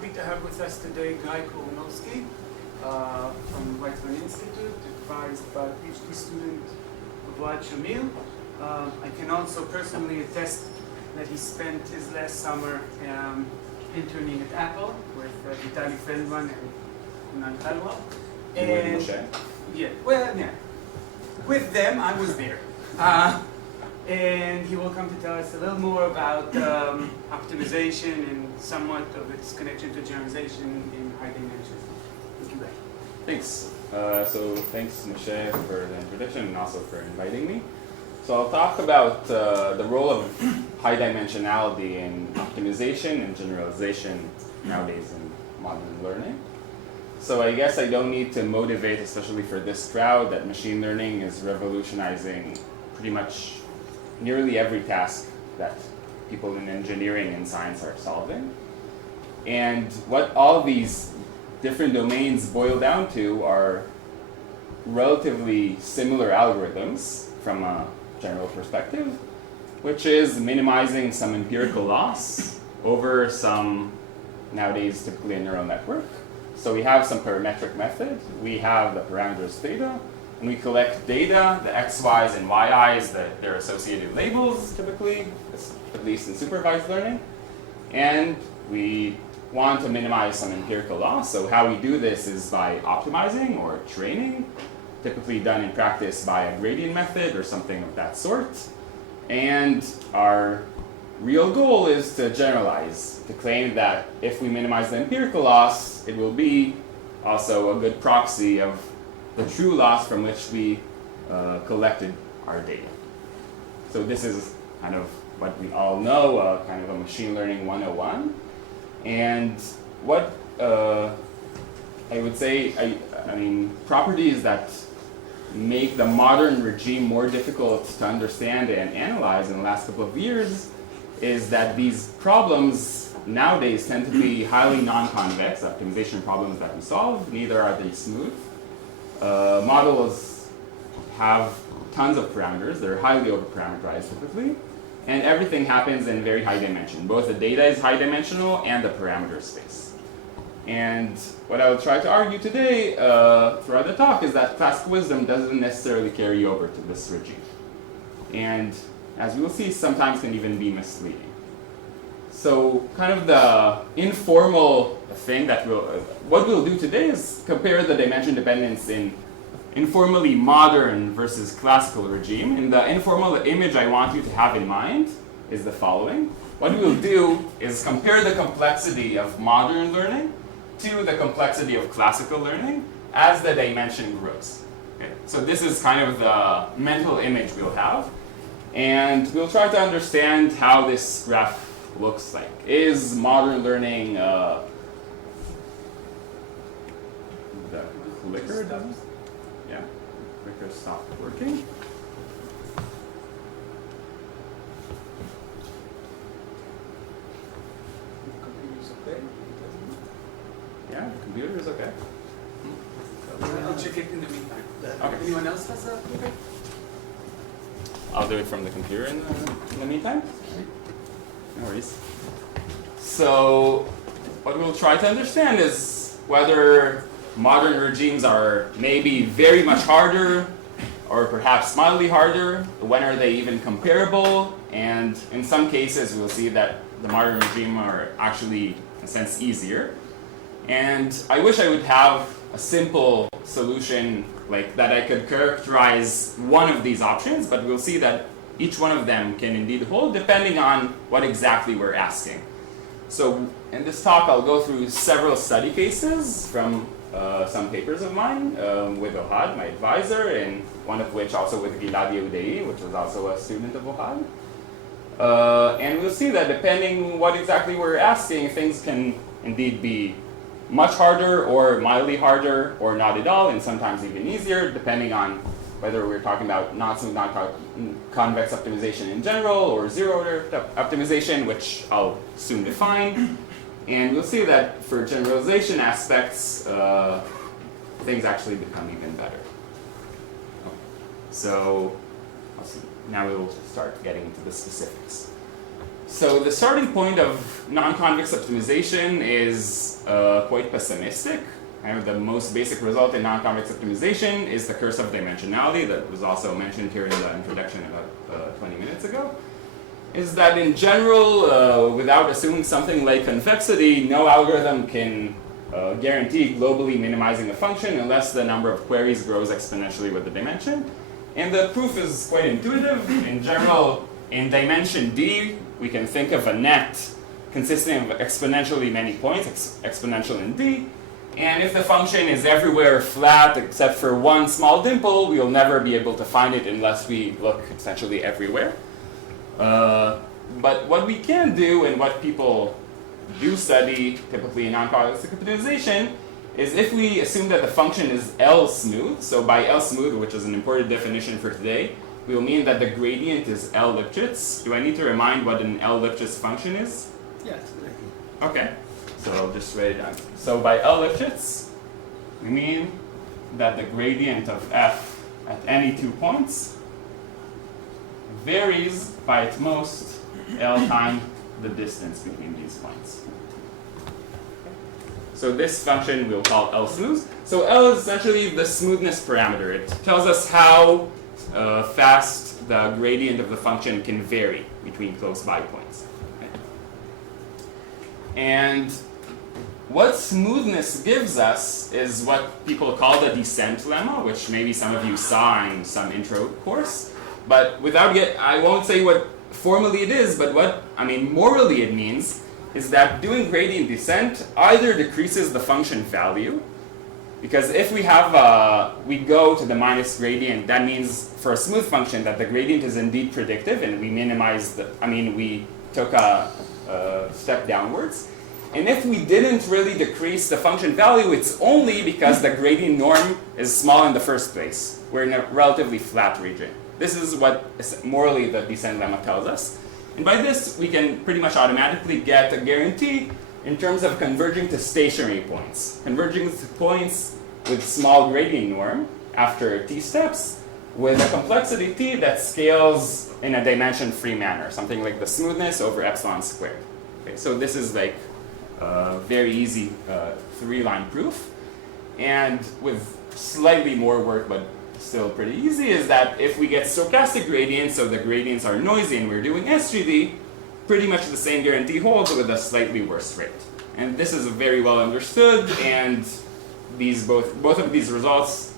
happy to have with us today Guy Kornowski from the Weizmann Institute, advised by a PhD student of Vlad Shamil. I can also personally attest that he spent his last summer interning at Apple with Vitaly Feldman and Unan Khalwa. And yeah, well, yeah. With them, I was there. And he will come to tell us a little more about optimization and somewhat of its connection to generalization in high dimensions. Thank you, Guy. Thanks. So thanks, Moshe, for the introduction and also for inviting me. So I'll talk about the role of high dimensionality in optimization and generalization nowadays in modern learning. So I guess I don't need to motivate, especially for this crowd, that machine learning is revolutionizing pretty much nearly every task that people in engineering and science are solving. And what all these different domains boil down to are relatively similar algorithms from a general perspective, which is minimizing some empirical loss over some, nowadays typically a neural network. So we have some parametric method, we have the parameters theta, and we collect data, the x, y's, and yi's, their associated labels typically, at least in supervised learning. And we want to minimize some empirical loss. So how we do this is by optimizing or training, typically done in practice by a gradient method or something of that sort. And our real goal is to generalize, to claim that if we minimize the empirical loss, it will be also a good proxy of the true loss from which we collected our data. So this is kind of what we all know, kind of a machine learning 101. And what I would say, I mean, properties that make the modern regime more difficult to understand and analyze in the last couple of years is that these problems nowadays tend to be highly non-convex optimization problems that we solve. Neither are they smooth. Models have tons of parameters. They're highly overparameterized typically. And everything happens in very high dimension. Both the data is high dimensional and the parameter space. And what I will try to argue today throughout the talk is that classical wisdom doesn't necessarily carry over to this regime. And as we will see, sometimes can even be misleading. So kind of the informal thing that what we'll do today is compare the dimension dependence in informally modern versus classical regime. And the informal image I want you to have in mind is the following. What we'll do is compare the complexity of modern learning to the complexity of classical learning as the dimension grows. Okay? So this is kind of the mental image we'll have. And we'll try to understand how this graph looks like. Is modern learning the clicker doesn't? Yeah, the clicker stopped working. Yeah, the computer is okay. I'll check it in the meantime. Okay. Anyone else has a computer? I'll do it from the computer in the meantime. No worries. So what we'll try to understand is whether modern regimes are maybe very much harder or perhaps mildly harder. When are they even comparable? And in some cases, we'll see that the modern regime are actually, in a sense, easier. And I wish I would have a simple solution like that I could characterize one of these options, but we'll see that each one of them can indeed hold depending on what exactly we're asking. So in this talk, I'll go through several study cases from some papers of mine with Ohad, my advisor, and one of which also with Gilad Yehudei, which was also a student of Ohad. And we'll see that depending what exactly we're asking, things can indeed be much harder or mildly harder or not at all, and sometimes even easier, depending on whether we're talking about non-smooth, non-convex optimization in general or zero-order optimization, which I'll soon define. And we'll see that for generalization aspects, things actually become even better. So now we will start getting into the specifics. So the starting point of non-convex optimization is quite pessimistic. And the most basic result in non-convex optimization is the curse of dimensionality that was also mentioned here in the introduction about 20 minutes ago. Is that in general, without assuming something like convexity, no algorithm can guarantee globally minimizing a function unless the number of queries grows exponentially with the dimension. And the proof is quite intuitive. In general, in dimension d, we can think of a net consisting of exponentially many points, exponential in d. And if the function is everywhere flat except for one small dimple, we will never be able to find it unless we look essentially everywhere. But what we can do, and what people do study typically in non-convex optimization, is if we assume that the function is L smooth, so by L smooth, which is an important definition for today, we will mean that the gradient is L Lipschitz. Do I need to remind what an L Lipschitz function is? Yeah, it's a good idea. Okay, so I'll just write it down. So by L Lipschitz, we mean that the gradient of f at any 2 points varies by at most L times the distance between these points. So this function we'll call L smooth. So L is essentially the smoothness parameter. It tells us how fast the gradient of the function can vary between close by points. And what smoothness gives us is what people call the descent lemma, which maybe some of you saw in some intro course. But I won't say what formally it is, but morally it means is that doing gradient descent either decreases the function value, because if we go to the minus gradient, that means for a smooth function that the gradient is indeed predictive, and we took a step downwards. And if we didn't really decrease the function value, it's only because the gradient norm is small in the first place. We're in a relatively flat region. This is what morally the descent lemma tells us. And by this, we can pretty much automatically get a guarantee in terms of converging to stationary points. Converging to points with small gradient norm after t steps with a complexity t that scales in a dimension-free manner, something like the smoothness over epsilon squared. Okay, so this is like a very easy 3-line proof. And with slightly more work, but still pretty easy, is that if we get stochastic gradients, so the gradients are noisy and we're doing SGD, pretty much the same guarantee holds with a slightly worse rate. And this is very well understood, and both of these results,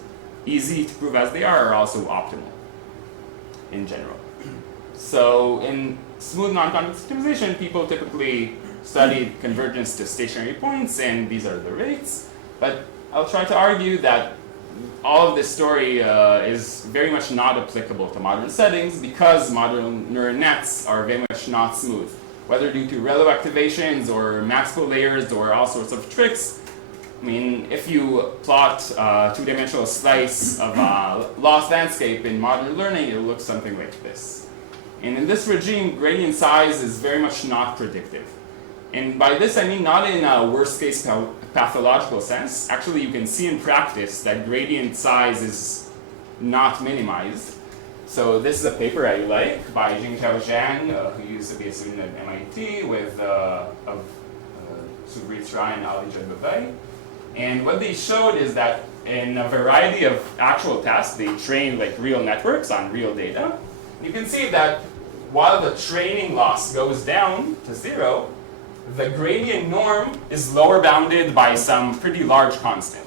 easy to prove as they are also optimal in general. So in smooth non-convex optimization, people typically study convergence to stationary points, and these are the rates. But I'll try to argue that all of this story is very much not applicable to modern settings because modern neural nets are very much not smooth. Whether due to relu activations or Maxwell layers or all sorts of tricks, if you plot a 2-dimensional slice of a lost landscape in modern learning, it will look something like this. And in this regime, gradient size is very much not predictive. And by this I mean not in a worst case pathological sense. Actually, you can see in practice that gradient size is not minimized. So this is a paper I like by Jingqiao Zhang, who used to be a student at MIT, with Suvrit Rai and Ali Jadbavai. And what they showed is that in a variety of actual tasks, they trained like real networks on real data. You can see that while the training loss goes down to 0, the gradient norm is lower bounded by some pretty large constant.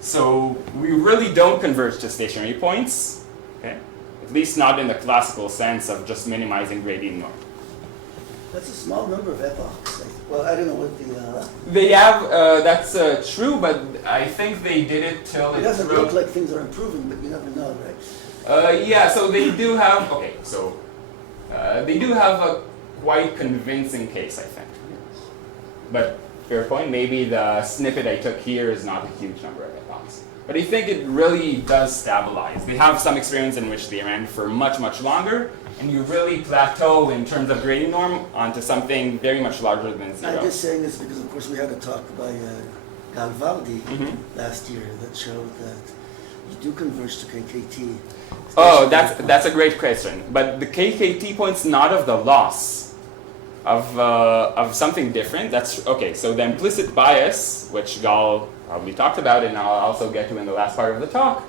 So we really don't converge to stationary points, okay? At least not in the classical sense of just minimizing gradient norm. That's a small number of epochs. Well, I don't know what the... They have, that's true, but I think they did it till it doesn't look like things are improving, but you never know, right? Yeah, so they do have, they do have a quite convincing case, I think. But fair point, maybe the snippet I took here is not a huge number of epochs. But I think it really does stabilize. They have some experiments in which they ran for much, much longer, and you really plateau in terms of gradient norm onto something very much larger than 0. I'm just saying this because, of course, we had a talk by Galvaldi last year that showed that you do converge to KKT. Oh, that's a great question. But the KKT point's not of the loss. of something different. That's okay. So the implicit bias, which Gal probably talked about, and I'll also get to in the last part of the talk,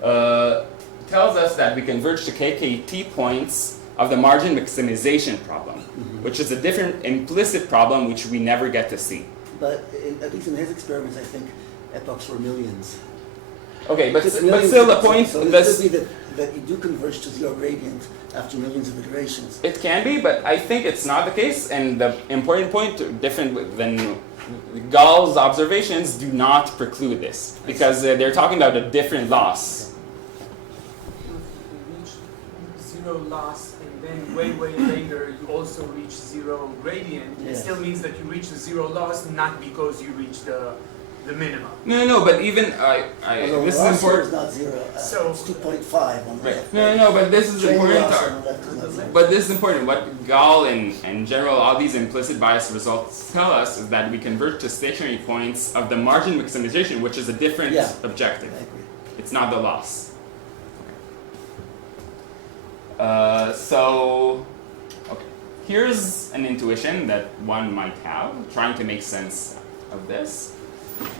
tells us that we converge to KKT points of the margin maximization problem, which is a different implicit problem which we never get to see. But at least in his experiments, I think epochs were millions. Okay, but Millions still the of point. So it could be that you do converge to zero gradient after millions of iterations. It can be, but I think it's not the case. And the important point, different than Gall's observations, do not preclude this because they're talking about a different loss. If you reach zero loss and then way later you also reach zero gradient, it still means that you reach the zero loss, not because you reach the minimum. No, but even this is important. Is not zero. So it's 2.5 on the left. No, but this is important. Loss on the left is not zero. But this is important. What Gall and in general, all these implicit bias results tell us is that we convert to stationary points of the margin maximization, which is a different objective. I agree. It's not the loss. So, here's an intuition that one might have, trying to make sense of this,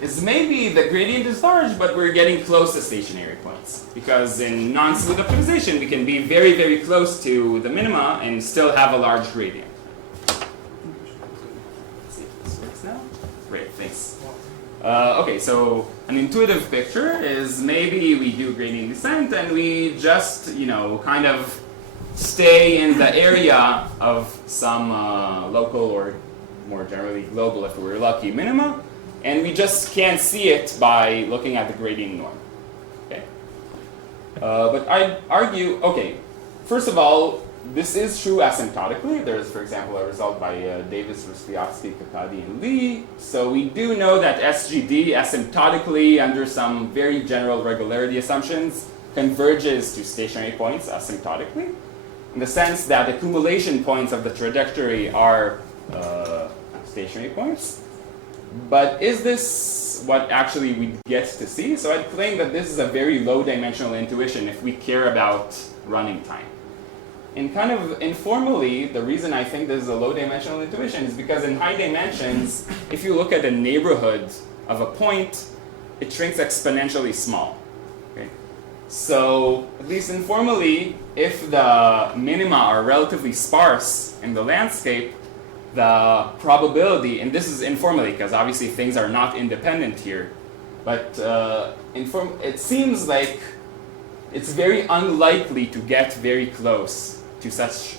is maybe the gradient is large, but we're getting close to stationary points. Because in non-smooth optimization, we can be very, very close to the minima and still have a large gradient. Let's see if this works now. Great, thanks. Okay, so an intuitive picture is maybe we do gradient descent and we just, kind of stay in the area of some local or more generally global, if we were lucky, minima. And we just can't see it by looking at the gradient norm. Okay. But I argue, first of all, this is true asymptotically. There's, for example, a result by Davis, Rusliatsky, Kakadi, and Lee. So we do know that SGD asymptotically, under some very general regularity assumptions, converges to stationary points asymptotically, in the sense that accumulation points of the trajectory are stationary points. But is this what actually we get to see? So I'd claim that this is a very low dimensional intuition if we care about running time. And kind of informally, the reason I think this is a low dimensional intuition is because in high dimensions, if you look at the neighborhood of a point, it shrinks exponentially small. Okay? So at least informally, if the minima are relatively sparse in the landscape, the probability, and this is informally because obviously things are not independent here, but it seems like it's very unlikely to get very close to such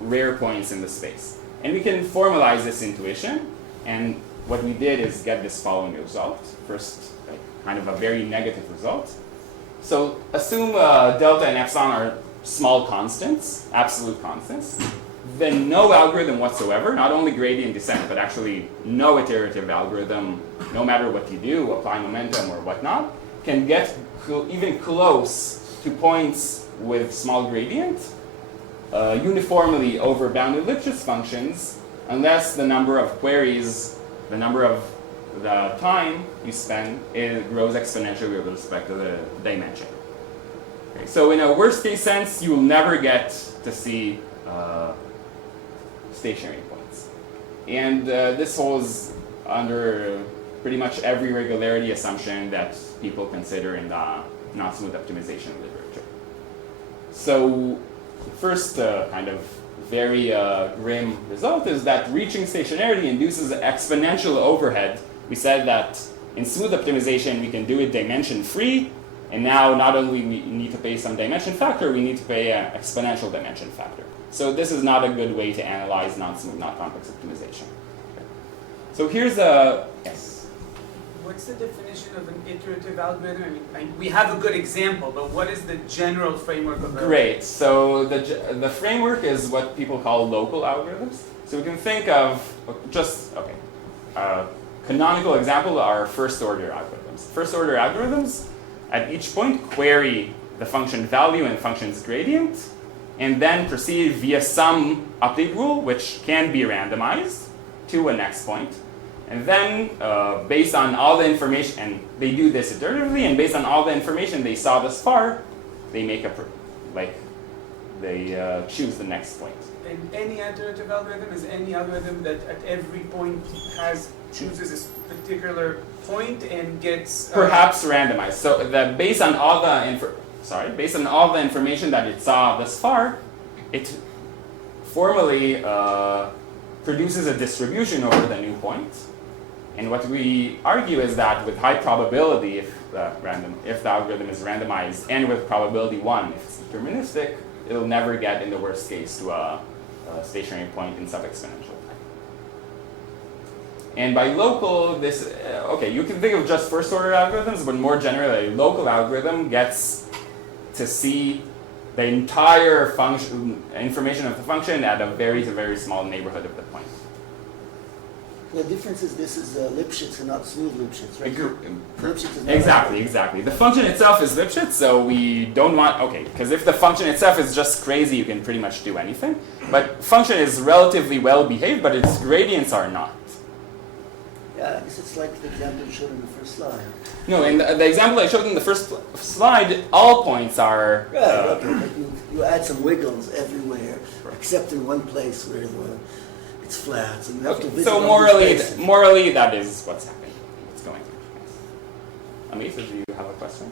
rare points in the space. And we can formalize this intuition, and what we did is get this following result. First, kind of a very negative result. So assume delta and epsilon are small constants, absolute constants. Then no algorithm whatsoever, not only gradient descent, but actually no iterative algorithm, no matter what you do, apply momentum or whatnot, can get even close to points with small gradient uniformly over bounded Lipschitz functions, unless the number of queries, the number of the time you spend, it grows exponentially with respect to the dimension. Okay, so in a worst case sense, you will never get to see stationary points. And this holds under pretty much every regularity assumption that people consider in the non-smooth optimization literature. So the first kind of very grim result is that reaching stationarity induces exponential overhead. We said that in smooth optimization we can do it dimension free, and now not only we need to pay some dimension factor, we need to pay an exponential dimension factor. So this is not a good way to analyze non-smooth, not complex optimization. Okay. So here's a, yes? What's the definition of an iterative algorithm? I mean, we have a good example, but what is the general framework of that? Great. So the framework is what people call local algorithms. So we can think of just, canonical example are first-order algorithms. First-order algorithms, at each point, query the function value and function's gradient, and then proceed via some update rule, which can be randomized, to a next point. And then, based on all the information, and they do this iteratively, and based on all the information they saw thus far, they make they choose the next point. And any iterative algorithm is any algorithm that at every point chooses a particular point and gets perhaps randomized. So that based on all the information that it saw thus far, it formally produces a distribution over the new point. And what we argue is that with high probability, if the algorithm is randomized, and with probability 1, if it's deterministic, it'll never get in the worst case to a stationary point in sub-exponential time. And by local, you can think of just first-order algorithms, but more generally, a local algorithm gets to see the entire information of the function at a very, very small neighborhood of the point. The difference is this is Lipschitz and not smooth Lipschitz, right? Lipschitz is not Exactly. The function itself is Lipschitz, so we don't want, because if the function itself is just crazy, you can pretty much do anything. But function is relatively well behaved, but its gradients are not. Yeah, I guess it's like the example you showed in the first slide. No, in the example I showed in the first slide, all points are... Right, but you add some wiggles everywhere, except in one place where it's flat, so you have to visit so all these places. morally, that is what's happening. What's going on. Amisa, do you have a question?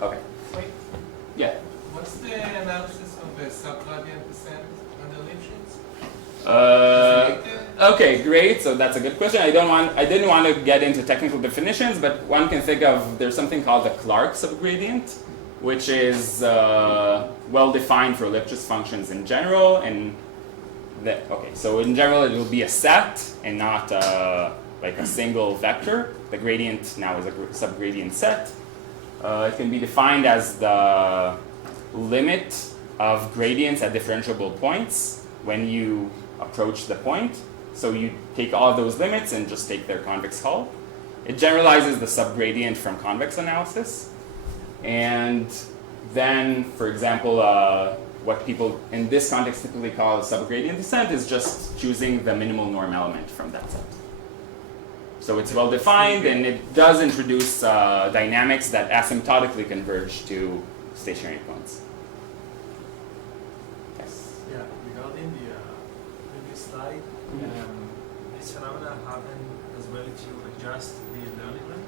Okay. Wait. Yeah. What's the analysis of the subgradient descent under Lipschitz? Okay, great. So that's a good question. I didn't want to get into technical definitions, but one can think of there's something called the Clark subgradient, which is well defined for Lipschitz functions in general, and so in general it will be a set and not like a single vector. The gradient now is a subgradient set. It can be defined as the limit of gradients at differentiable points when you approach the point. So you take all of those limits and just take their convex hull. It generalizes the subgradient from convex analysis. And then, for example, what people in this context typically call a subgradient descent is just choosing the minimal norm element from that set. So it's well defined, and it does introduce dynamics that asymptotically converge to stationary points. Yes? Yeah, regarding the previous slide, this phenomena happen as well if you adjust the learning rate?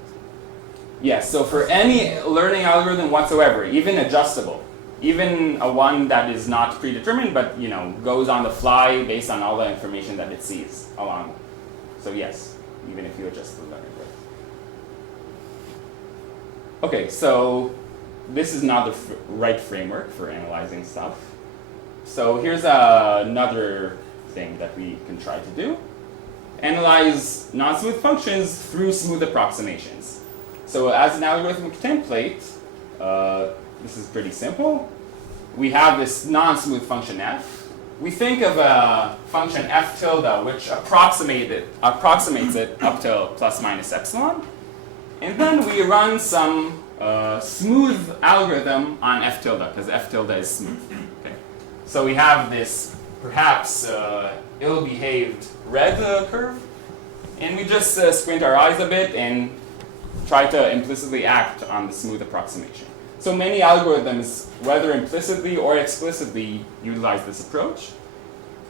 Yes, so for any learning algorithm whatsoever, even adjustable, even a one that is not predetermined but goes on the fly based on all the information that it sees along. So yes, even if you adjust the learning rate. Okay, so this is not the right framework for analyzing stuff. So here's another thing that we can try to do. Analyze non-smooth functions through smooth approximations. So as an algorithmic template, this is pretty simple. We have this non-smooth function f. We think of a function f tilde which approximates it up till plus minus epsilon. And then we run some smooth algorithm on f tilde, because f tilde is smooth. Okay. So we have this perhaps ill-behaved red curve. And we just squint our eyes a bit and try to implicitly act on the smooth approximation. So many algorithms, whether implicitly or explicitly, utilize this approach.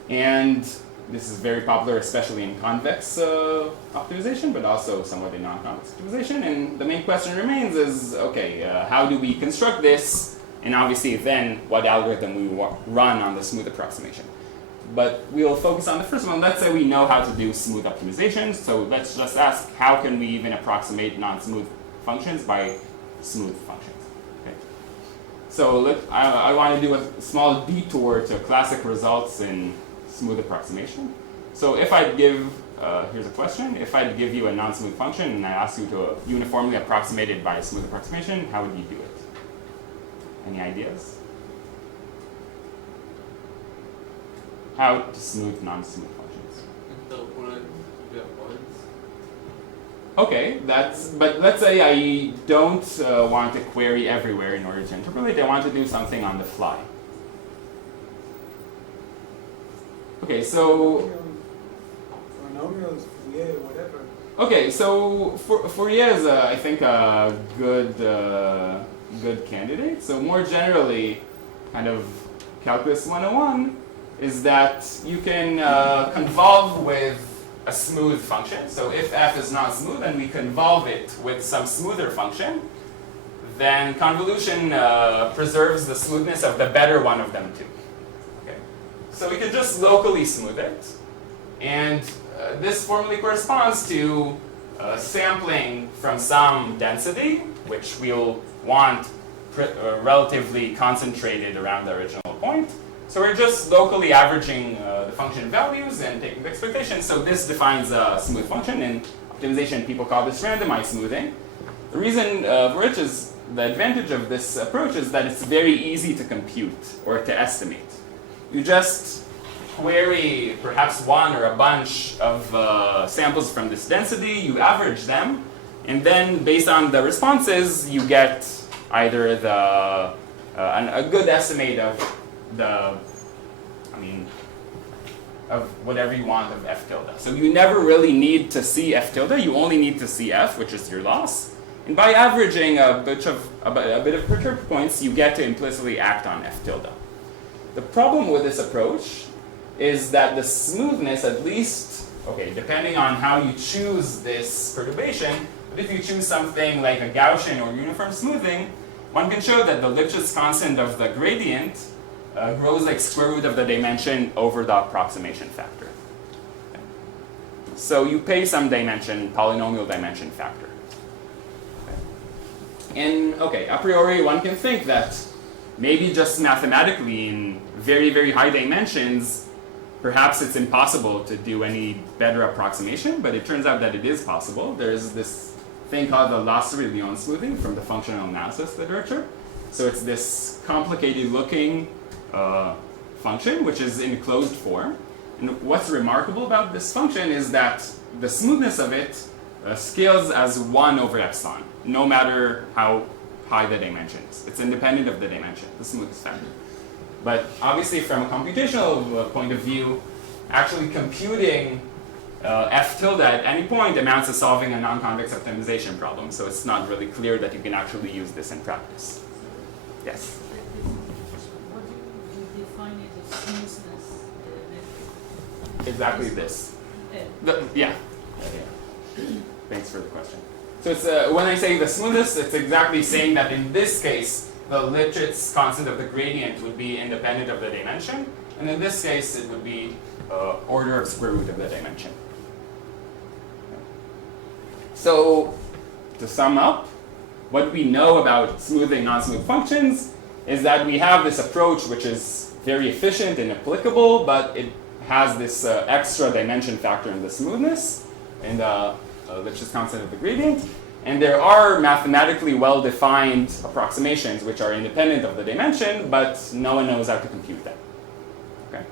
And this is very popular, especially in convex optimization, but also somewhat in non-convex optimization. And the main question remains is, how do we construct this? And obviously then, what algorithm we run on the smooth approximation. But we'll focus on the first one. Let's say we know how to do smooth optimizations. So let's just ask, how can we even approximate non-smooth functions by smooth functions? Okay. So I want to do a small detour to classic results in smooth approximation. So if I give, here's a question. If I give you a non-smooth function and I ask you to uniformly approximate it by a smooth approximation, how would you do it? Any ideas? How to smooth non-smooth functions? Interpolate the points. Okay, but let's say I don't want to query everywhere in order to interpolate. I want to do something on the fly. Okay, so... Polynomials, Fourier, whatever. Okay, so Fourier is, I think, a good candidate. So more generally, kind of Calculus 101 is that you can convolve with a smooth function. So if f is not smooth and we convolve it with some smoother function, then convolution preserves the smoothness of the better one of them too. Okay? So we can just locally smooth it. And this formally corresponds to sampling from some density, which we'll want relatively concentrated around the original point. So we're just locally averaging the function values and taking the expectation. So this defines a smooth function. In optimization, people call this randomized smoothing. The reason for which is the advantage of this approach is that it's very easy to compute or to estimate. You just query perhaps one or a bunch of samples from this density, you average them, and then based on the responses, you get either a good estimate of of whatever you want of f tilde. So you never really need to see f tilde, you only need to see f, which is your loss. And by averaging a bit of perturbed points, you get to implicitly act on f tilde. The problem with this approach is that the smoothness, at least, okay, depending on how you choose this perturbation, but if you choose something like a Gaussian or uniform smoothing, one can show that the Lipschitz constant of the gradient grows like square root of the dimension over the approximation factor. Okay. So you pay some dimension, polynomial dimension factor. Okay. And okay, a priori one can think that maybe just mathematically in very, very high dimensions, perhaps it's impossible to do any better approximation, but it turns out that it is possible. There's this thing called the Lassery-Lyon smoothing from the functional analysis literature. So it's this complicated looking function, which is in closed form. And what's remarkable about this function is that the smoothness of it scales as 1 over epsilon, no matter how high the dimension is. It's independent of the dimension, the smoothness factor. But obviously from a computational point of view, actually computing f tilde at any point amounts to solving a non-convex optimization problem. So it's not really clear that you can actually use this in practice. Yes? What do you define it as smoothness metric? Exactly this. Yeah. Thanks for the question. So it's, when I say the smoothness, it's exactly saying that in this case, the Lipschitz constant of the gradient would be independent of the dimension. And in this case, it would be order of square root of the dimension. So to sum up, what we know about smoothing non-smooth functions is that we have this approach which is very efficient and applicable, but it has this extra dimension factor in the smoothness and the Lipschitz constant of the gradient. And there are mathematically well-defined approximations which are independent of the dimension, but no one knows how to compute them. Okay.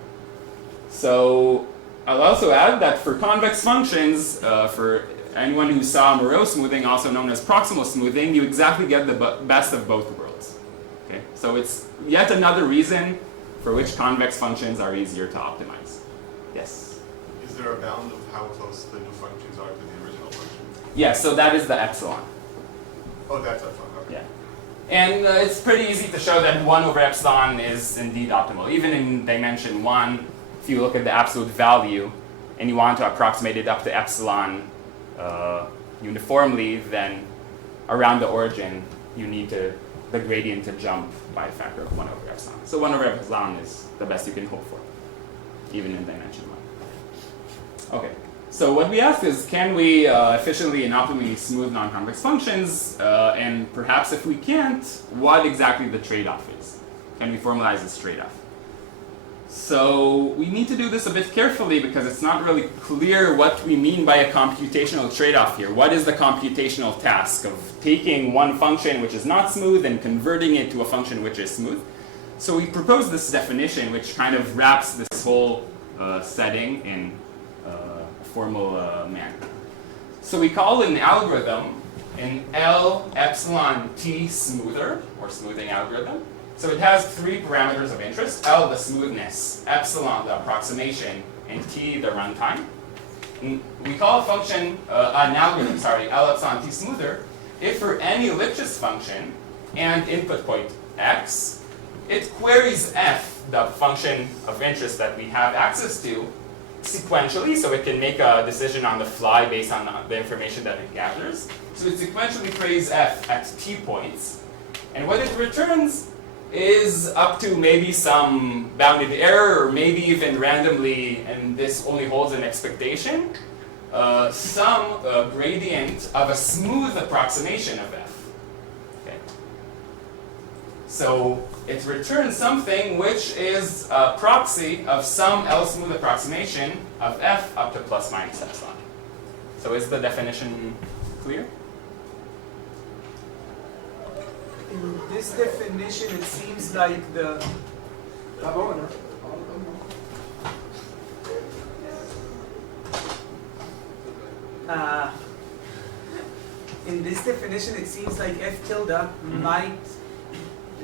So I'll also add that for convex functions, for anyone who saw Moreau smoothing, also known as proximal smoothing, you exactly get the best of both worlds. Okay. So it's yet another reason for which convex functions are easier to optimize. Yes? Is there a bound of how close the new functions are to the original function? Yeah, so that is the epsilon. Oh, that's epsilon. Okay. Yeah. And it's pretty easy to show that 1 over epsilon is indeed optimal. Even in dimension 1, if you look at the absolute value and you want to approximate it up to epsilon uniformly, then around the origin, you need the gradient to jump by a factor of 1 over epsilon. So 1 over epsilon is the best you can hope for, even in dimension 1. Okay. So what we ask is, can we efficiently and optimally smooth non-convex functions? And perhaps if we can't, what exactly the trade-off is? Can we formalize this trade-off? So we need to do this a bit carefully because it's not really clear what we mean by a computational trade-off here. What is the computational task of taking one function which is not smooth and converting it to a function which is smooth? So we propose this definition which kind of wraps this whole setting in formal manner. So we call an algorithm an L epsilon t smoother, or smoothing algorithm. So it has 3 parameters of interest: L, the smoothness; epsilon, the approximation; and t, the runtime. And we call a function, an algorithm, L epsilon t smoother, if for any Lipschitz function and input point x, it queries f, the function of interest that we have access to, sequentially, so it can make a decision on the fly based on the information that it gathers. So it sequentially queries f at t points, and what it returns is up to maybe some bounded error, or maybe even randomly, and this only holds an expectation, some gradient of a smooth approximation of f. Okay. So it returns something which is a proxy of some L smooth approximation of f up to plus minus epsilon. So is the definition clear? In this definition, it seems like the in this definition, it seems like f tilde might,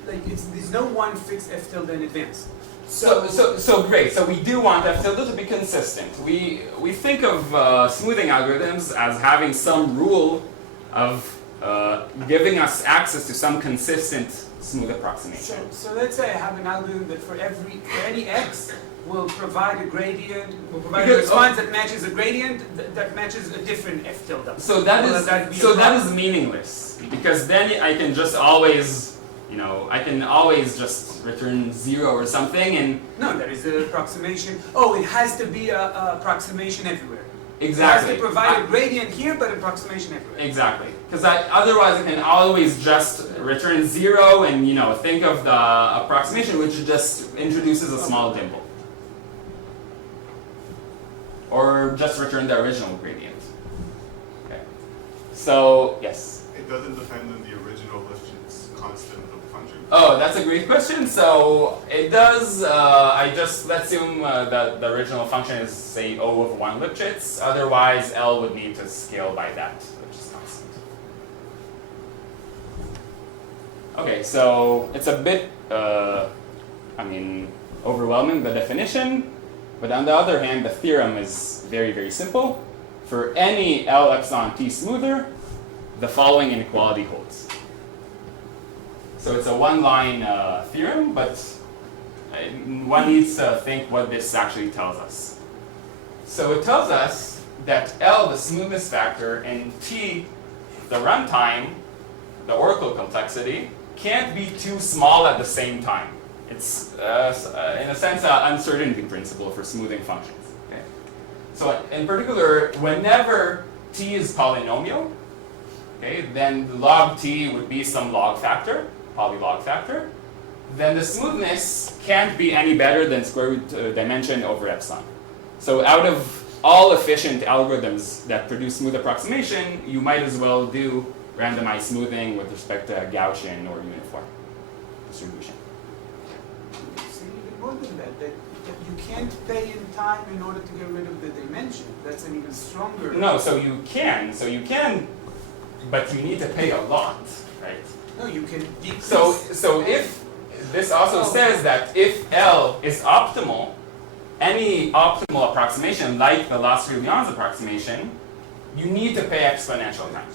like there's no one fixed f tilde in advance. So great. So we do want f tilde to be consistent. We think of smoothing algorithms as having some rule of giving us access to some consistent smooth approximation. So let's say I have an algorithm that for any x will provide a gradient, will provide a response that matches a gradient that matches a different f tilde. So that is meaningless, because then I can just always, I can always just return 0 or something, and no, there is an approximation. Oh, it has to be a approximation everywhere. Exactly. It has to provide a gradient here, but approximation everywhere. Exactly. Because otherwise I can always just return 0 and think of the approximation, which just introduces a small dimple. Or just return the original gradient. Okay. So yes. It doesn't depend on the original Lifshitz constant of the function. Oh, that's a great question. So it does, let's assume that the original function is, say, O of 1 Lipschitz. Otherwise, L would need to scale by that, which is constant. Okay, so it's a bit, overwhelming, the definition. But on the other hand, the theorem is very, very simple. For any L epsilon t smoother, the following inequality holds. So it's a one-line theorem, but one needs to think what this actually tells us. So it tells us that L, the smoothness factor, and T, the runtime, the oracle complexity, can't be too small at the same time. It's, in a sense, an uncertainty principle for smoothing functions. Okay? So in particular, whenever T is polynomial, okay, then log T would be some log factor, polylog factor, then the smoothness can't be any better than square root dimension over epsilon. So out of all efficient algorithms that produce smooth approximation, you might as well do randomized smoothing with respect to Gaussian or uniform distribution. So even more than that you can't pay in time in order to get rid of the dimension. That's an even stronger. No, so you can, but you need to pay a lot, right? No, you can decrease. So if this also says that if L is optimal, any optimal approximation, like the Loss-Lyons approximation, you need to pay exponential time.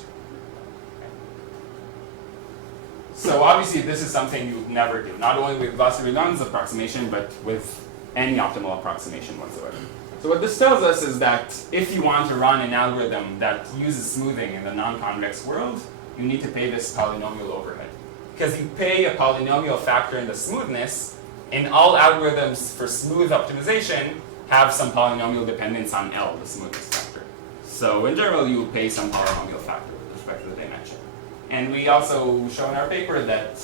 So obviously this is something you would never do, not only with Loss-Lyons approximation, but with any optimal approximation whatsoever. So what this tells us is that if you want to run an algorithm that uses smoothing in the non-convex world, you need to pay this polynomial overhead. Because you pay a polynomial factor in the smoothness, and all algorithms for smooth optimization have some polynomial dependence on L, the smoothness factor. So in general, you will pay some polynomial factor with respect to the dimension. And we also show in our paper that,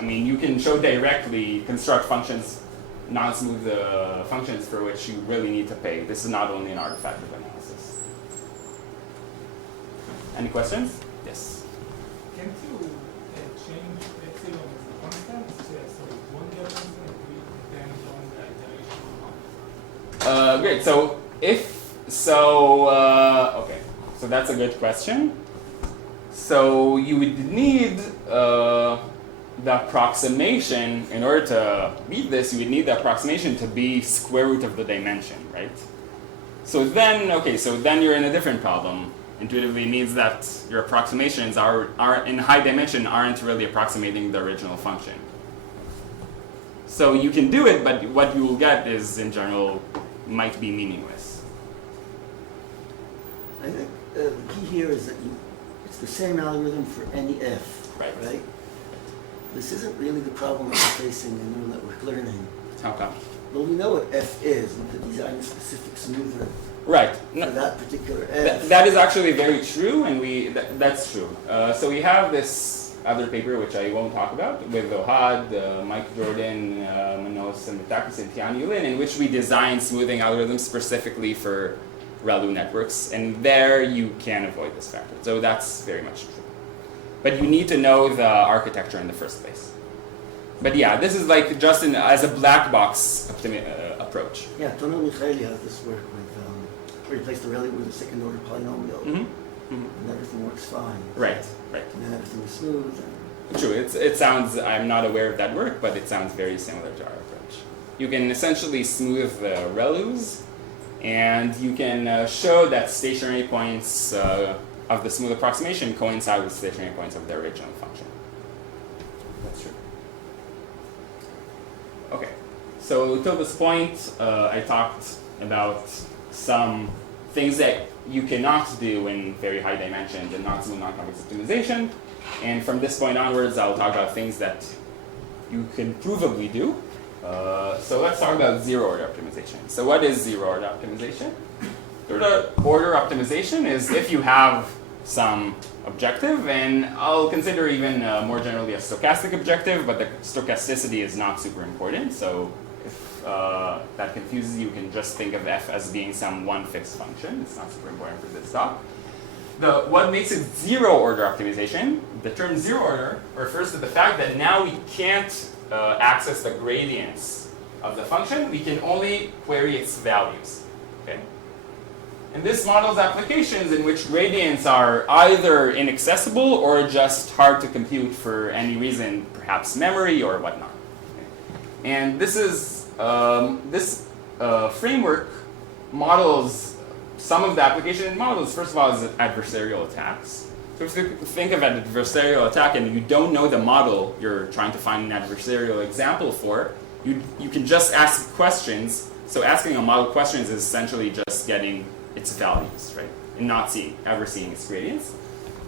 you can show directly construct functions, non-smooth functions for which you really need to pay. This is not only an artifact of analysis. Any questions? Yes. Can't you change epsilon as a constant? So it won't get constant, it depends on the iteration. Great. Okay. So that's a good question. So you would need the approximation, in order to read this, you would need the approximation to be square root of the dimension, right? So then you're in a different problem. Intuitively, it means that your approximations are in high dimension aren't really approximating the original function. So you can do it, but what you will get is, in general, might be meaningless. I think the key here is that it's the same algorithm for any f, Right. This isn't really the problem that we're facing in neural network learning. How come? Well, we know what f is. We could design a specific smoother Right. for that particular f. That is actually very true, and that's true. So we have this other paper, which I won't talk about, with Ohad, Mike Jordan, Manos, and Mitakis, and Tian Yulin, in which we designed smoothing algorithms specifically for ReLU networks, and there you can avoid this factor. So that's very much true. But you need to know the architecture in the first place. But yeah, this is like just as a black box approach. Yeah, Tonel Michaeli has this work with where he placed the ReLU with a second order polynomial, and everything works fine. Right. And then everything is smooth. True. It sounds. I'm not aware of that work, but it sounds very similar to our approach. You can essentially smooth the ReLUs, and you can show that stationary points of the smooth approximation coincide with stationary points of the original function. That's true. Okay. So till this point, I talked about some things that you cannot do in very high dimensions and not smooth non-convex optimization. And from this point onwards, I'll talk about things that you can provably do. So let's talk about zero-order optimization. So what is zero-order optimization? Zero-order optimization is if you have some objective, and I'll consider even more generally a stochastic objective, but the stochasticity is not super important. So if that confuses you, you can just think of f as being some one fixed function. It's not super important for this talk. What makes it zero-order optimization, the term zero-order refers to the fact that now we can't access the gradients of the function. We can only query its values. Okay? And this models applications in which gradients are either inaccessible or just hard to compute for any reason, perhaps memory or whatnot. Okay? And this is this framework models some of the application models. First of all, is adversarial attacks. So if you think of an adversarial attack and you don't know the model you're trying to find an adversarial example for, you can just ask questions. So asking a model questions is essentially just getting its values, right? And not ever seeing its gradients.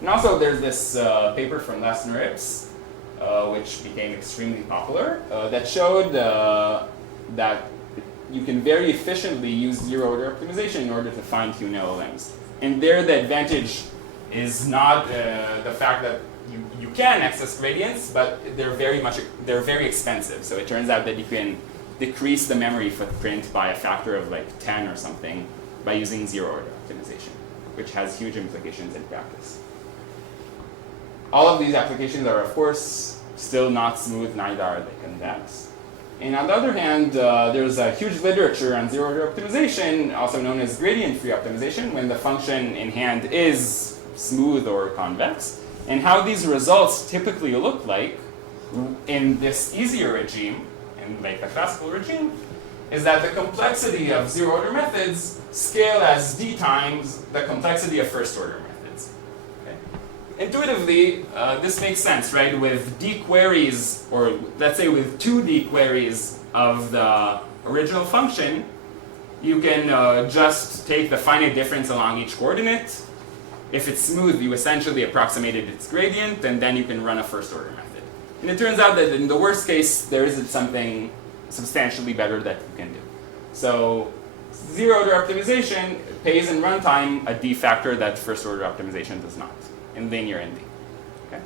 And also there's this paper from Lassner Ips, which became extremely popular, that showed that you can very efficiently use zero-order optimization in order to fine-tune LLMs. And there the advantage is not the fact that you can access gradients, but they're very expensive. So it turns out that you can decrease the memory footprint by a factor of like 10 or something by using zero-order optimization, which has huge implications in practice. All of these applications are, of course, still not smooth, neither are they convex. And on the other hand, there's a huge literature on zero-order optimization, also known as gradient-free optimization, when the function in hand is smooth or convex. And how these results typically look like in this easier regime, in like the classical regime, is that the complexity of zero-order methods scale as d times the complexity of first-order methods. Okay? Intuitively, this makes sense, right? With d queries, or let's say with 2d queries of the original function, you can just take the finite difference along each coordinate. If it's smooth, you essentially approximated its gradient, and then you can run a first-order method. And it turns out that in the worst case, there isn't something substantially better that you can do. So zero-order optimization pays in runtime a d factor that first-order optimization does not, in linear ND. Okay?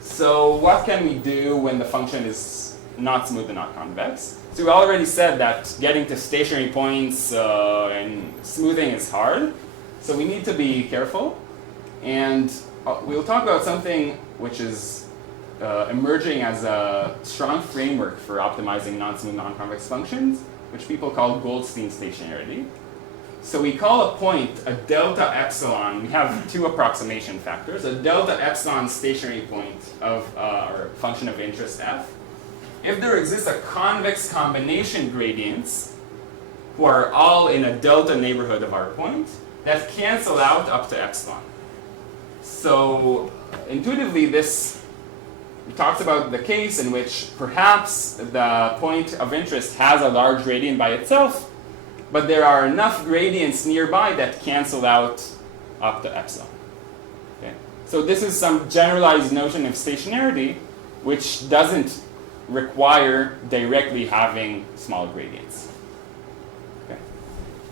So what can we do when the function is not smooth and not convex? So we already said that getting to stationary points and smoothing is hard. So we need to be careful. And we'll talk about something which is emerging as a strong framework for optimizing non-smooth, non-convex functions, which people call Goldstein stationarity. So we call a point a delta epsilon. We have two approximation factors. A delta epsilon stationary point of our function of interest f. If there exists a convex combination gradients who are all in a delta neighborhood of our point, that cancel out up to epsilon. So intuitively, this it talks about the case in which perhaps the point of interest has a large gradient by itself, but there are enough gradients nearby that cancel out up to epsilon. Okay? So this is some generalized notion of stationarity, which doesn't require directly having small gradients. Okay.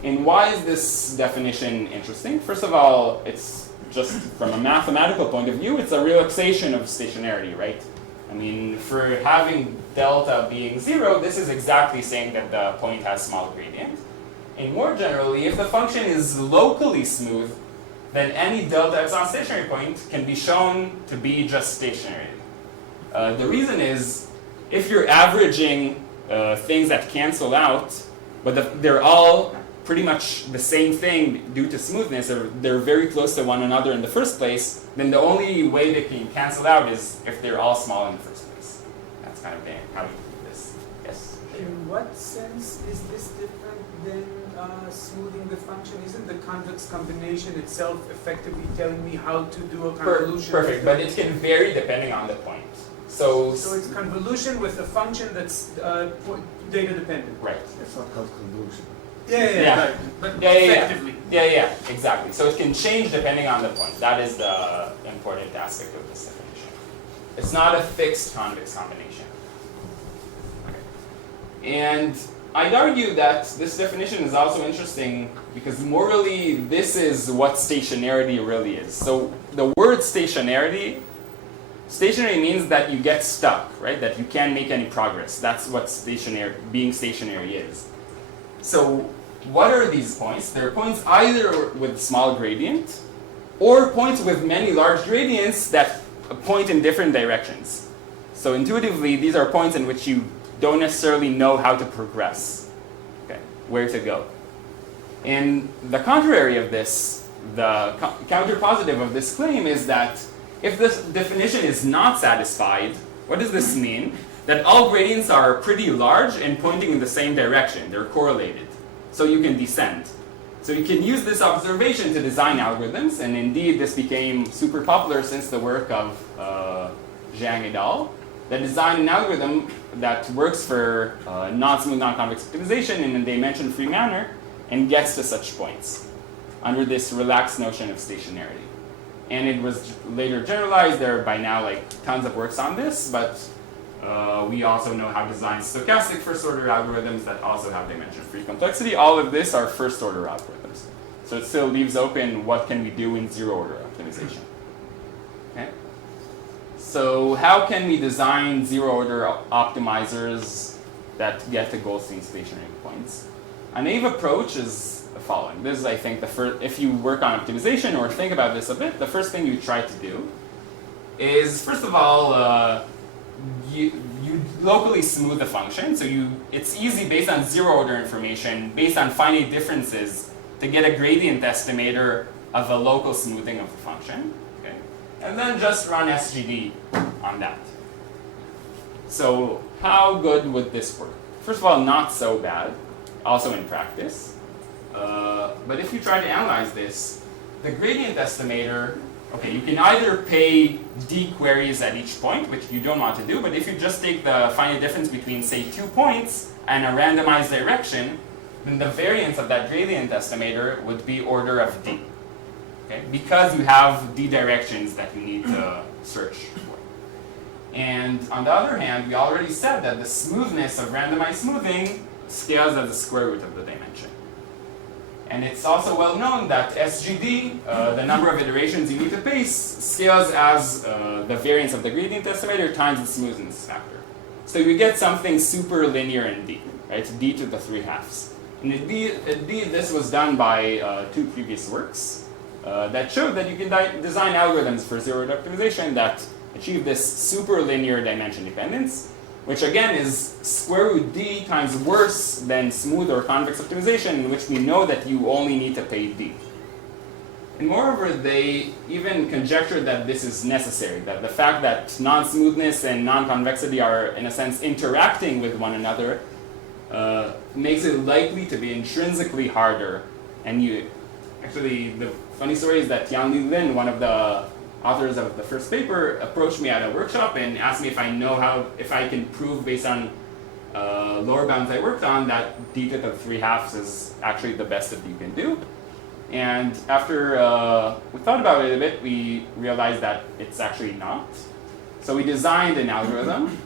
And why is this definition interesting? First of all, it's just from a mathematical point of view, it's a relaxation of stationarity, right? I mean, for having delta being 0, this is exactly saying that the point has small gradient. And more generally, if the function is locally smooth, then any delta epsilon stationary point can be shown to be just stationary. The reason is, if you're averaging things that cancel out, but they're all pretty much the same thing due to smoothness, or they're very close to one another in the first place, then the only way they can cancel out is if they're all small in the first place. That's kind of how you do this. Yes? In what sense is this different than smoothing the function? Isn't the convex combination itself effectively telling me how to do a convolution? Perfect, but it can vary depending on the point. So it's convolution with a function that's data dependent. Right. That's not called convolution. Yeah. Right. But effectively. Yeah, exactly. So it can change depending on the point. That is the important aspect of this definition. It's not a fixed convex combination. Okay. And I'd argue that this definition is also interesting because morally this is what stationarity really is. So the word stationarity means that you get stuck, right? That you can't make any progress. That's what being stationary is. So what are these points? They're points either with small gradient or points with many large gradients that point in different directions. So intuitively, these are points in which you don't necessarily know how to progress, okay, where to go. And the contrary of this, the counterpositive of this claim is that if this definition is not satisfied, what does this mean? That all gradients are pretty large and pointing in the same direction. They're correlated. So you can descend. So you can use this observation to design algorithms, and indeed this became super popular since the work of Zhang et al. That designed an algorithm that works for non-smooth, non-convex optimization in a dimension-free manner and gets to such points under this relaxed notion of stationarity. And it was later generalized. There are by now like tons of works on this, but we also know how to design stochastic first-order algorithms that also have dimension-free complexity. All of this are first-order algorithms. So it still leaves open what can we do in zero-order optimization. Okay? So how can we design zero-order optimizers that get to Goldstein stationary points? A naive approach is the following. This is, I think, the first. If you work on optimization or think about this a bit, the first thing you try to do is, first of all, you locally smooth the function. So it's easy based on zero-order information, based on finite differences, to get a gradient estimator of a local smoothing of the function. Okay? And then just run SGD on that. So how good would this work? First of all, not so bad, also in practice. But if you try to analyze this, the gradient estimator, okay, you can either pay d queries at each point, which you don't want to do, but if you just take the finite difference between, say, 2 points and a randomized direction, then the variance of that gradient estimator would be order of d, okay? Because you have d directions that you need to search for. And on the other hand, we already said that the smoothness of randomized smoothing scales as the square root of the dimension. And it's also well known that SGD, the number of iterations you need to pace, scales as the variance of the gradient estimator times the smoothness factor. So you get something super linear in D, right? D to the 3/2. And indeed, this was done by 2 previous works that showed that you can design algorithms for zero-order optimization that achieve this super linear dimension dependence, which again is square root d times worse than smooth or convex optimization, in which we know that you only need to pay d. And moreover, they even conjectured that this is necessary, that the fact that non-smoothness and non-convexity are, in a sense, interacting with one another makes it likely to be intrinsically harder. And actually, the funny story is that Yang-Li Lin, one of the authors of the first paper approached me at a workshop and asked me if I can prove based on lower bounds I worked on that d to the 3/2 is actually the best that you can do. And after we thought about it a bit, we realized that it's actually not. So we designed an algorithm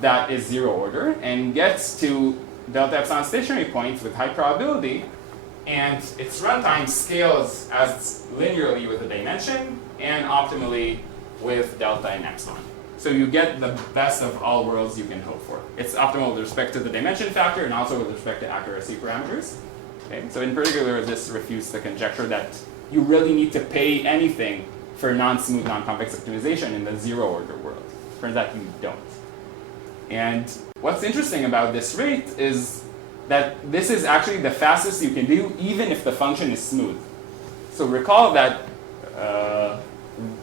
that is zero order and gets to delta epsilon stationary points with high probability, and its runtime scales as linearly with the dimension and optimally with delta and epsilon. So you get the best of all worlds you can hope for. It's optimal with respect to the dimension factor and also with respect to accuracy parameters. Okay? So in particular, this refutes the conjecture that you really need to pay anything for non-smooth, non-convex optimization in the zero order world. Turns out you don't. And what's interesting about this rate is that this is actually the fastest you can do even if the function is smooth. So recall that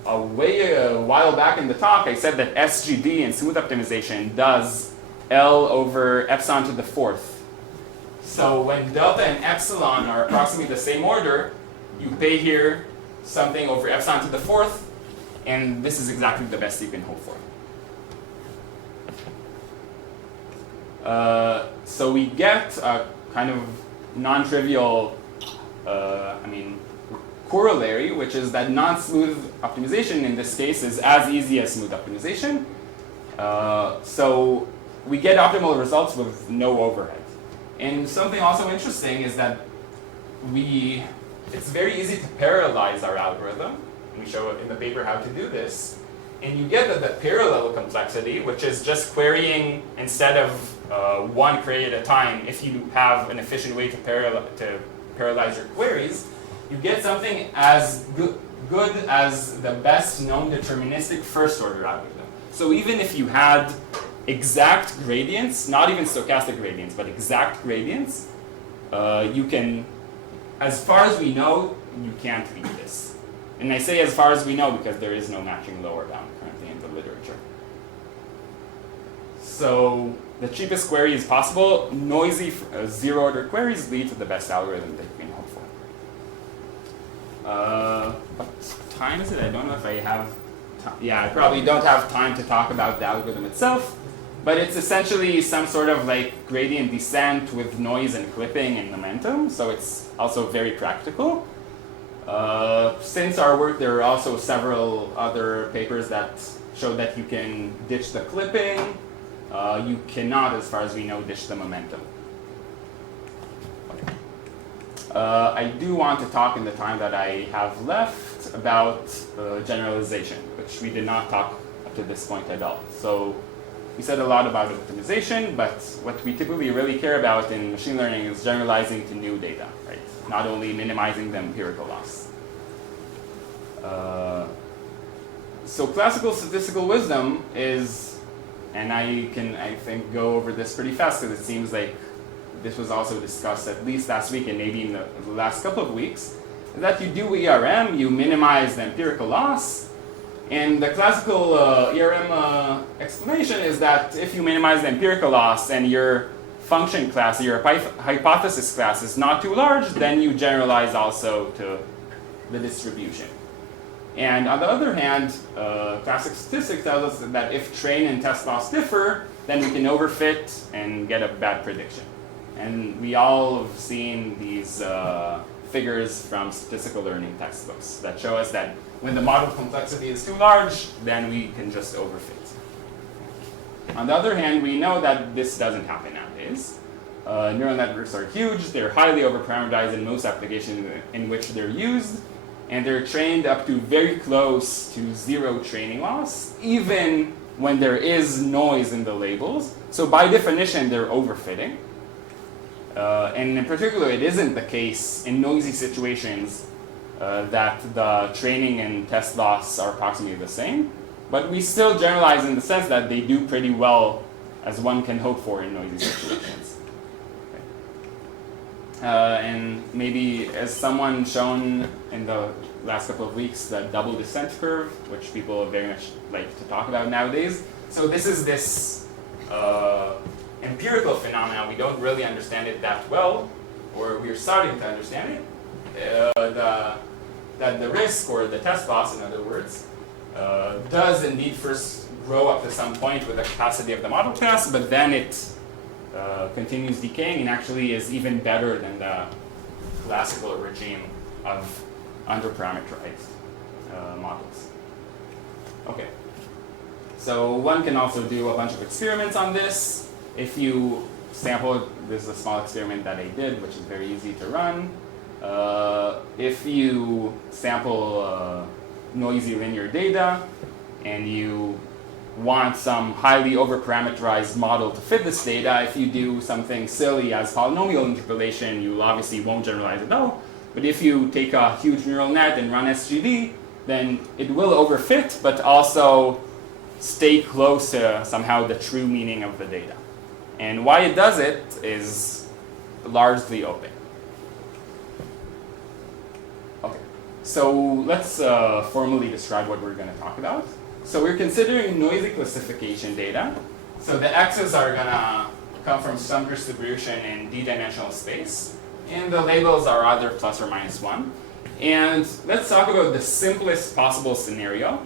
a while back in the talk I said that SGD in smooth optimization does L over epsilon to the 4th. So when delta and epsilon are approximately the same order, you pay here something over epsilon to the 4th, and this is exactly the best you can hope for. So we get a kind of non-trivial, corollary, which is that non-smooth optimization in this case is as easy as smooth optimization. So we get optimal results with no overhead. And something also interesting is that it's very easy to parallelize our algorithm. We show in the paper how to do this. And you get the parallel complexity, which is just querying instead of one query at a time. If you have an efficient way to parallelize your queries, you get something as good as the best known deterministic first order algorithm. So even if you had exact gradients, not even stochastic gradients, but exact gradients, you can, as far as we know, you can't beat this. And I say as far as we know because there is no matching lower bound currently in the literature. So the cheapest query is possible. Noisy zero order queries lead to the best algorithm that you can hope for. What time is it? I don't know if I have time. Yeah, I probably don't have time to talk about the algorithm itself, but it's essentially some sort of like gradient descent with noise and clipping and momentum, so it's also very practical. Since our work, there are also several other papers that show that you can ditch the clipping. You cannot, as far as we know, ditch the momentum. I do want to talk in the time that I have left about generalization, which we did not talk up to this point at all. So we said a lot about optimization, but what we typically really care about in machine learning is generalizing to new data, right? Not only minimizing the empirical loss. So classical statistical wisdom is, and I think go over this pretty fast because it seems like this was also discussed at least last week and maybe in the last couple of weeks, is that you do ERM, you minimize the empirical loss, and the classical ERM explanation is that if you minimize the empirical loss and your function class, your hypothesis class is not too large, then you generalize also to the distribution. And on the other hand, classic statistics tells us that if train and test loss differ, then we can overfit and get a bad prediction. And we all have seen these figures from statistical learning textbooks that show us that when the model complexity is too large, then we can just overfit. On the other hand, we know that this doesn't happen nowadays. Neural networks are huge, they're highly overparameterized in most applications in which they're used, and they're trained up to very close to zero training loss, even when there is noise in the labels. So by definition, they're overfitting. And in particular, it isn't the case in noisy situations that the training and test loss are approximately the same. But we still generalize in the sense that they do pretty well as one can hope for in noisy situations. And maybe as someone shown in the last couple of weeks, the double descent curve, which people very much like to talk about nowadays. So this is this empirical phenomenon. We don't really understand it that well, or we're starting to understand it. that the risk, or the test loss in other words, does indeed first grow up to some point with the capacity of the model class, but then it continues decaying and actually is even better than the classical regime of underparameterized models. Okay. So one can also do a bunch of experiments on this. If you sample, this is a small experiment that I did, which is very easy to run. If you sample noisy linear data and you want some highly overparameterized model to fit this data, if you do something silly as polynomial interpolation, you obviously won't generalize at all. But if you take a huge neural net and run SGD, then it will overfit, but also stay close to somehow the true meaning of the data. And why it does it is largely open. Okay, so let's formally describe what we're going to talk about. So we're considering noisy classification data. So the x's are going to come from some distribution in d-dimensional space. And the labels are either plus or minus 1. And let's talk about the simplest possible scenario.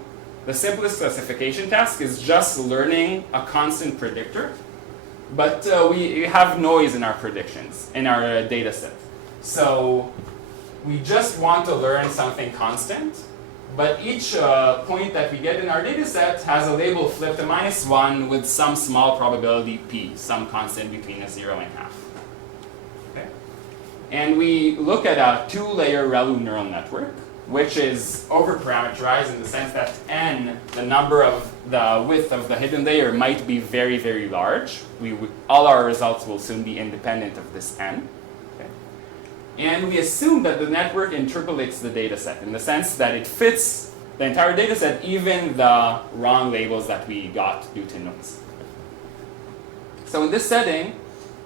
The simplest classification task is just learning a constant predictor. But we have noise in our predictions, in our data set. So we just want to learn something constant. But each point that we get in our data set has a label flipped to minus 1 with some small probability p, some constant between a 0 and half. Okay? And we look at a 2-layer ReLU neural network, which is overparameterized in the sense that n, the number of the width of the hidden layer, might be very, very large. All our results will soon be independent of this n. Okay? And we assume that the network interpolates the data set in the sense that it fits the entire data set, even the wrong labels that we got due to noise. So in this setting,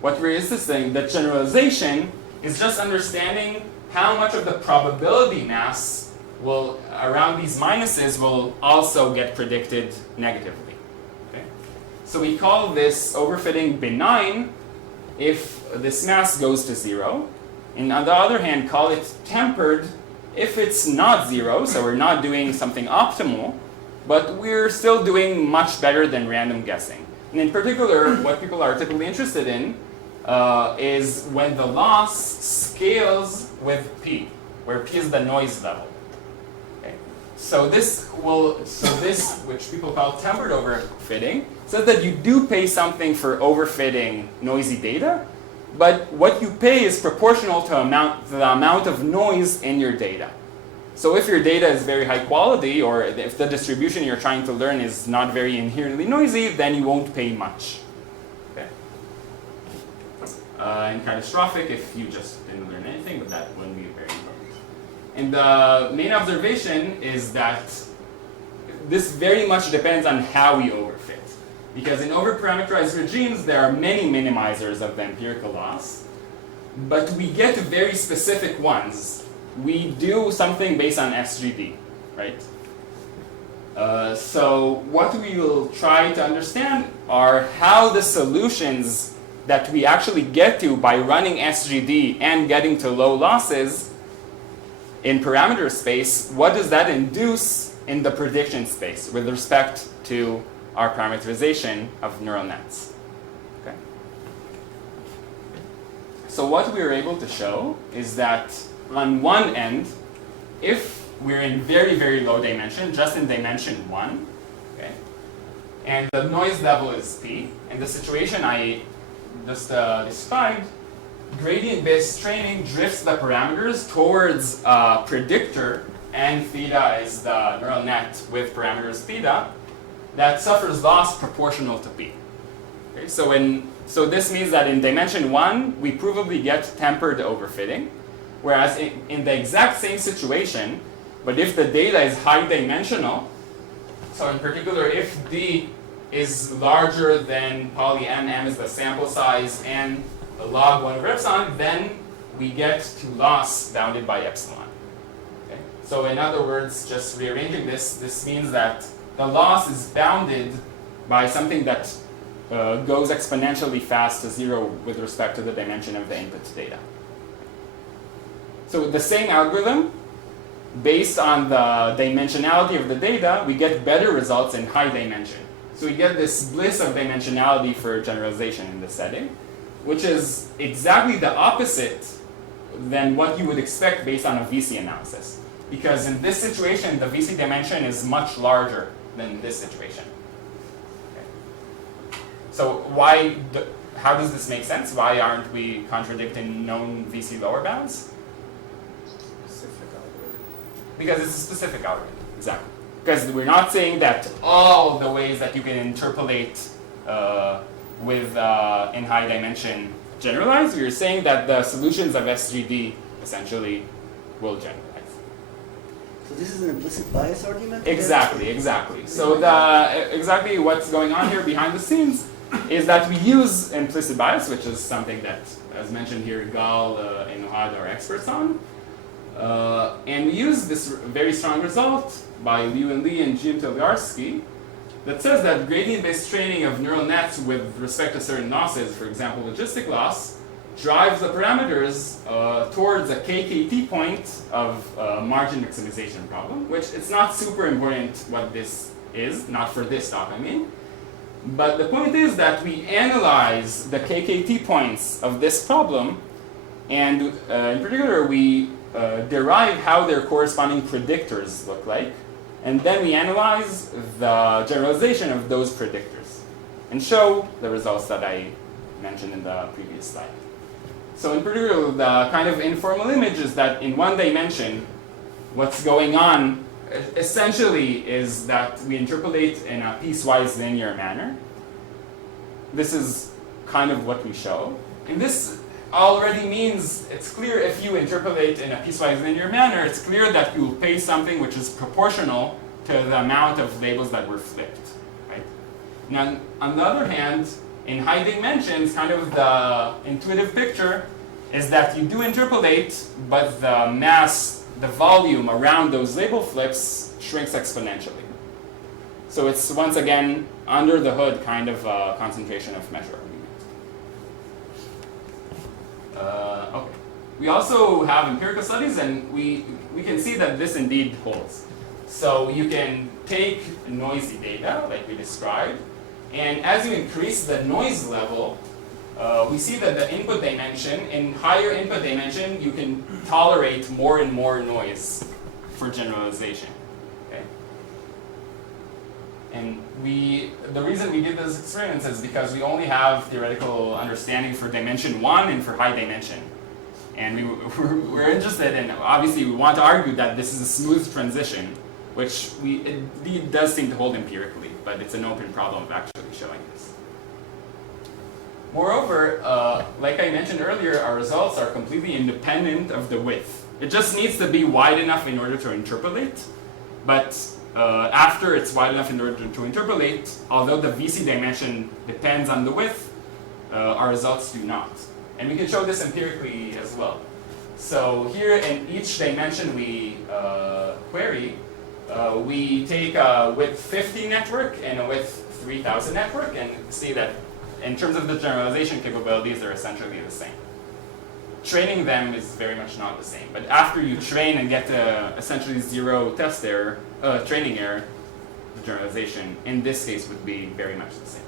what we're insisting that generalization is just understanding how much of the probability mass will, around these minuses, will also get predicted negatively. Okay? So we call this overfitting benign if this mass goes to 0. And on the other hand, call it tempered if it's not 0, so we're not doing something optimal, but we're still doing much better than random guessing. And in particular, what people are typically interested in is when the loss scales with p, where p is the noise level. Okay. So this, which people call tempered overfitting, says that you do pay something for overfitting noisy data, but what you pay is proportional to the amount of noise in your data. So if your data is very high quality, or if the distribution you're trying to learn is not very inherently noisy, then you won't pay much. Okay. And catastrophic if you just didn't learn anything, but that wouldn't be very important. And the main observation is that this very much depends on how we overfit. Because in overparameterized regimes, there are many minimizers of the empirical loss, but we get to very specific ones. We do something based on SGD, right? So what we will try to understand are how the solutions that we actually get to by running SGD and getting to low losses in parameter space, what does that induce in the prediction space with respect to our parameterization of neural nets. Okay. So what we were able to show is that on one end, if we're in very, very low dimension, just in dimension 1, okay, and the noise level is p, in the situation I just described, gradient-based training drifts the parameters towards a predictor, and theta is the neural net with parameters theta, that suffers loss proportional to p. Okay, so this means that in dimension 1, we provably get tempered overfitting, whereas in the exact same situation, but if the data is high dimensional, so in particular if d is larger than poly n, m is the sample size, and the log 1 over epsilon, then we get to loss bounded by epsilon. Okay? So in other words, just rearranging this means that the loss is bounded by something that goes exponentially fast to 0 with respect to the dimension of the input data. So the same algorithm based on the dimensionality of the data, we get better results in high dimension. So we get this bliss of dimensionality for generalization in this setting, which is exactly the opposite than what you would expect based on a VC analysis. Because in this situation, the VC dimension is much larger than this situation. Okay. So how does this make sense? Why aren't we contradicting known VC lower bounds? Because it's a specific algorithm, exactly. Because we're not saying that all the ways that you can interpolate in high dimension generalize. We're saying that the solutions of SGD essentially will generalize. So this is an implicit bias argument? Exactly. So exactly what's going on here behind the scenes is that we use implicit bias, which is something that, as mentioned here, Gal and Ohad are experts on. And we use this very strong result by Liu and Lee and Jim Teliarsky that says that gradient-based training of neural nets with respect to certain losses, for example, logistic loss, drives the parameters towards a KKT point of margin maximization problem, which it's not super important what this is, not for this talk, I mean. But the point is that we analyze the KKT points of this problem, and in particular, we derive how their corresponding predictors look like, and then we analyze the generalization of those predictors and show the results that I mentioned in the previous slide. So in particular, the kind of informal image is that in one dimension, what's going on essentially is that we interpolate in a piecewise linear manner. This is kind of what we show. And this already means it's clear if you interpolate in a piecewise linear manner, it's clear that you will pay something which is proportional to the amount of labels that were flipped, right? Now, on the other hand, in high dimensions, kind of the intuitive picture is that you do interpolate, but the mass, the volume around those label flips shrinks exponentially. So it's, once again, under the hood kind of a concentration of measure argument. Okay. We also have empirical studies, and we can see that this indeed holds. So you can take noisy data, like we described, and as you increase the noise level, we see that the input dimension, in higher input dimension, you can tolerate more and more noise for generalization. Okay? And the reason we did those experiments is because we only have theoretical understanding for dimension 1 and for high dimension. And we're interested in, obviously we want to argue that this is a smooth transition, which it does seem to hold empirically, but it's an open problem of actually showing this. Moreover, like I mentioned earlier, our results are completely independent of the width. It just needs to be wide enough in order to interpolate, but after it's wide enough in order to interpolate, although the VC dimension depends on the width, our results do not. And we can show this empirically as well. So here in each dimension we query, we take a width 50 network and a width 3000 network and see that in terms of the generalization capabilities, they're essentially the same. Training them is very much not the same. But after you train and get to essentially zero test error, training error, the generalization in this case would be very much the same.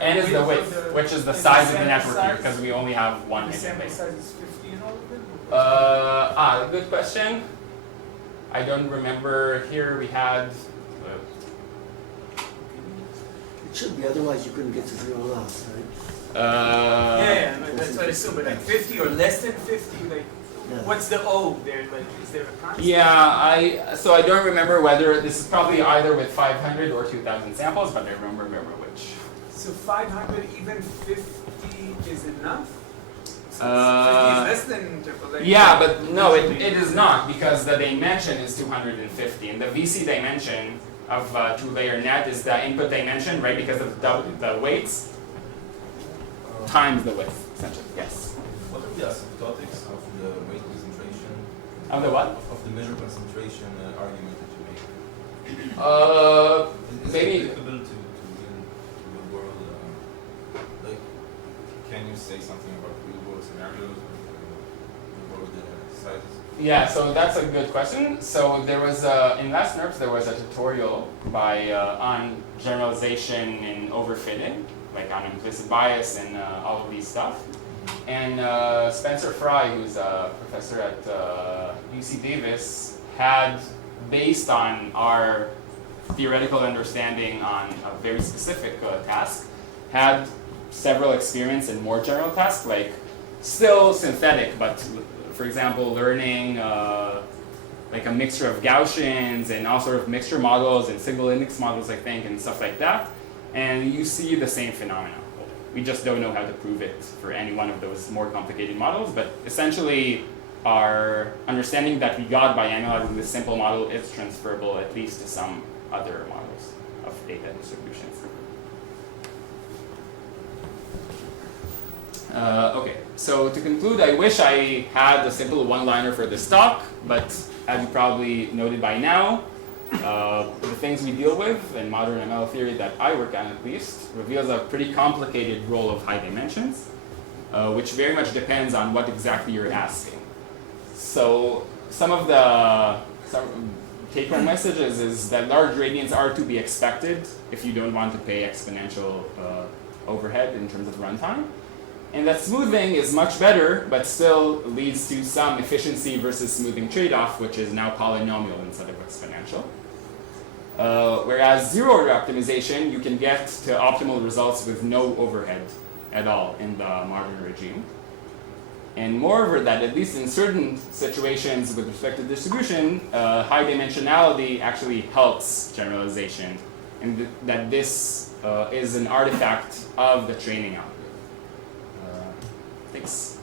N is the width, which is the size of the network here, because we only have one sample size is 50 in all of them? Good question. I don't remember. Here we had. It should be, otherwise you couldn't get to zero loss, right? Yeah, that's what I assume. But like 50 or less than 50, like, Yeah. what's the O there? Like, is there a constant? Yeah, so I don't remember whether this is probably either with 500 or 2,000 samples, but I don't remember which. So 500, even 50 is enough? So 50 is less than interpolation. Yeah, but no, it is not, because the dimension is 250, and the VC dimension of two-layer net is the input dimension, right? Because of the weights times the width, essentially. Yes. What are the asymptotics of the weight concentration? Of the what? Of the measure concentration argument that you make. Is Maybe. it applicable to the world? Like, can you say something about real world scenarios? The world exercises? Yeah, so that's a good question. So there was in last NERPS there was a tutorial by on generalization and overfitting, like on implicit bias and all of these stuff. And Spencer Fry, who's a professor at UC Davis, had, based on our theoretical understanding on a very specific task, had several experiments in more general tasks, like still synthetic, but for example, learning like a mixture of Gaussians and all sort of mixture models and single index models, I think, and stuff like that. And you see the same phenomena. We just don't know how to prove it for any one of those more complicated models, but essentially our understanding that we got by analyzing this simple model is transferable at least to some other models of data distributions. Okay, so to conclude, I wish I had a simple one-liner for this talk, but as you probably noted by now, the things we deal with in modern ML theory that I work on at least reveals a pretty complicated role of high dimensions, which very much depends on what exactly you're asking. So some of the take-home messages is that large gradients are to be expected if you don't want to pay exponential overhead in terms of runtime. And that smoothing is much better, but still leads to some efficiency versus smoothing trade-off, which is now polynomial instead of exponential. Whereas zero-order optimization, you can get to optimal results with no overhead at all in the modern regime. And moreover, that at least in certain situations with respect to distribution, high dimensionality actually helps generalization, and that this is an artifact of the training algorithm. Thanks.